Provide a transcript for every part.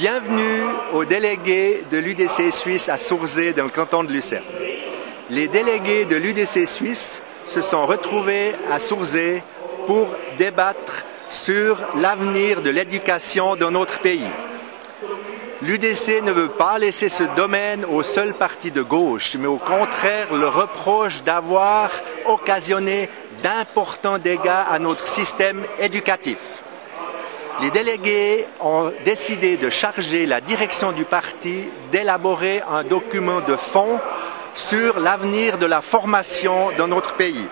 Bienvenue aux délégués de l'UDC Suisse à Sursee dans le canton de Lucerne. Les délégués de l'UDC Suisse se sont retrouvés à Sursee pour débattre sur l'avenir de l'éducation dans notre pays. L'UDC ne veut pas laisser ce domaine aux seuls partis de gauche, mais au contraire le reproche d'avoir occasionné d'importants dégâts à notre système éducatif. Les délégués ont décidé de charger la direction du parti d'élaborer un document de fond sur l'avenir de la formation dans notre pays.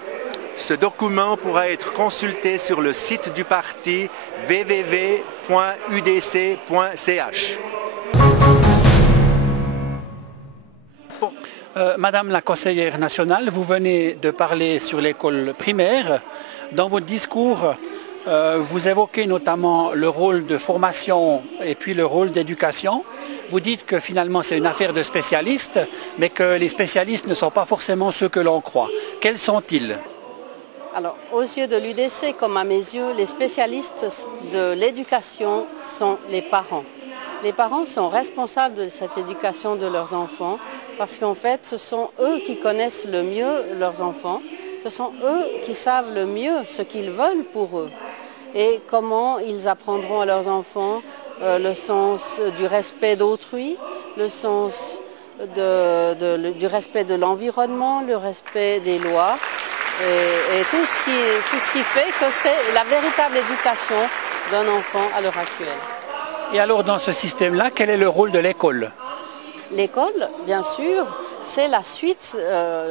Ce document pourra être consulté sur le site du parti www.udc.ch. Madame la conseillère nationale, vous venez de parler sur l'école primaire. Dans votre discours, vous évoquez notamment le rôle de formation et puis le rôle d'éducation. Vous dites que finalement c'est une affaire de spécialistes, mais que les spécialistes ne sont pas forcément ceux que l'on croit. Quels sont-ils? Alors, aux yeux de l'UDC, comme à mes yeux, les spécialistes de l'éducation sont les parents. Les parents sont responsables de cette éducation de leurs enfants parce qu'en fait, ce sont eux qui connaissent le mieux leurs enfants. Ce sont eux qui savent le mieux ce qu'ils veulent pour eux et comment ils apprendront à leurs enfants le sens du respect d'autrui, le sens du respect de l'environnement, le respect des lois et tout ce qui fait que c'est la véritable éducation d'un enfant à l'heure actuelle. Et alors dans ce système-là, quel est le rôle de l'école? L'école, bien sûr, c'est la suite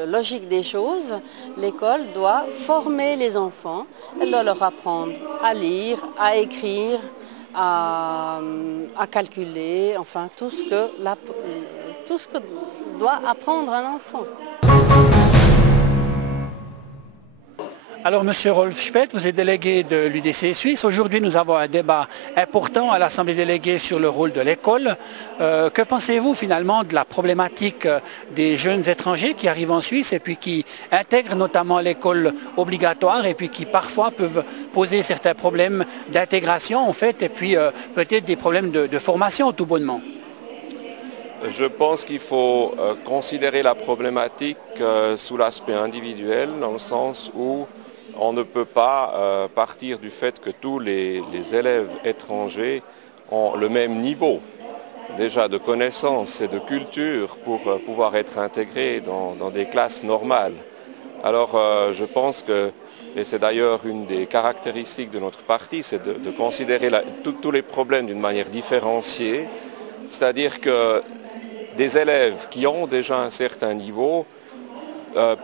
logique des choses. L'école doit former les enfants, elle doit leur apprendre à lire, à écrire, à calculer, enfin tout ce que doit apprendre un enfant. Alors, Monsieur Rolf Speth, vous êtes délégué de l'UDC Suisse. Aujourd'hui, nous avons un débat important à l'Assemblée déléguée sur le rôle de l'école. Que pensez-vous finalement de la problématique des jeunes étrangers qui arrivent en Suisse et puis qui intègrent notamment l'école obligatoire et puis qui parfois peuvent poser certains problèmes d'intégration en fait et puis peut-être des problèmes de formation tout bonnement? Je pense qu'il faut considérer la problématique sous l'aspect individuel dans le sens où on ne peut pas partir du fait que tous les élèves étrangers ont le même niveau déjà de connaissances et de culture pour pouvoir être intégrés dans des classes normales. Alors je pense que, et c'est d'ailleurs une des caractéristiques de notre parti, c'est de considérer tous les problèmes d'une manière différenciée, c'est-à-dire que des élèves qui ont déjà un certain niveau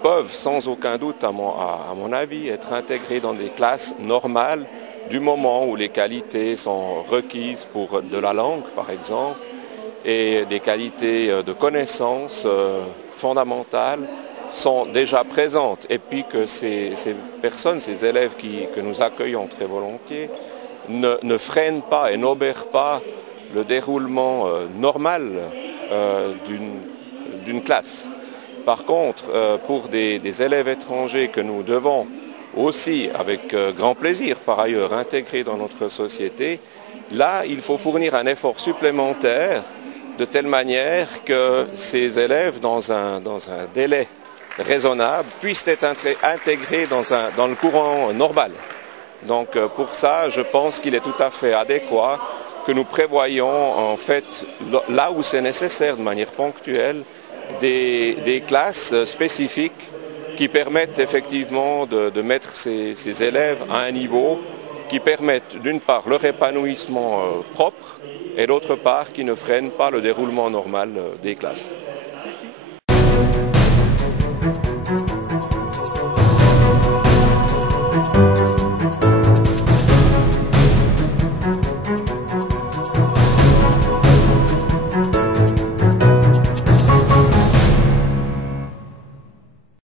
peuvent sans aucun doute, à mon avis, être intégrés dans des classes normales du moment où les qualités sont requises pour de la langue, par exemple, et des qualités de connaissances fondamentales sont déjà présentes. Et puis que ces personnes, ces élèves que nous accueillons très volontiers, ne freinent pas et n'obèrent pas le déroulement normal d'une classe. Par contre, pour des élèves étrangers que nous devons aussi, avec grand plaisir par ailleurs, intégrer dans notre société, là, il faut fournir un effort supplémentaire de telle manière que ces élèves, dans un délai raisonnable, puissent être intégrés dans le courant normal. Donc pour ça, je pense qu'il est tout à fait adéquat que nous prévoyons en fait, là où c'est nécessaire de manière ponctuelle, des classes spécifiques qui permettent effectivement de mettre ces élèves à un niveau qui permettent d'une part leur épanouissement propre et d'autre part qui ne freinent pas le déroulement normal des classes. Merci.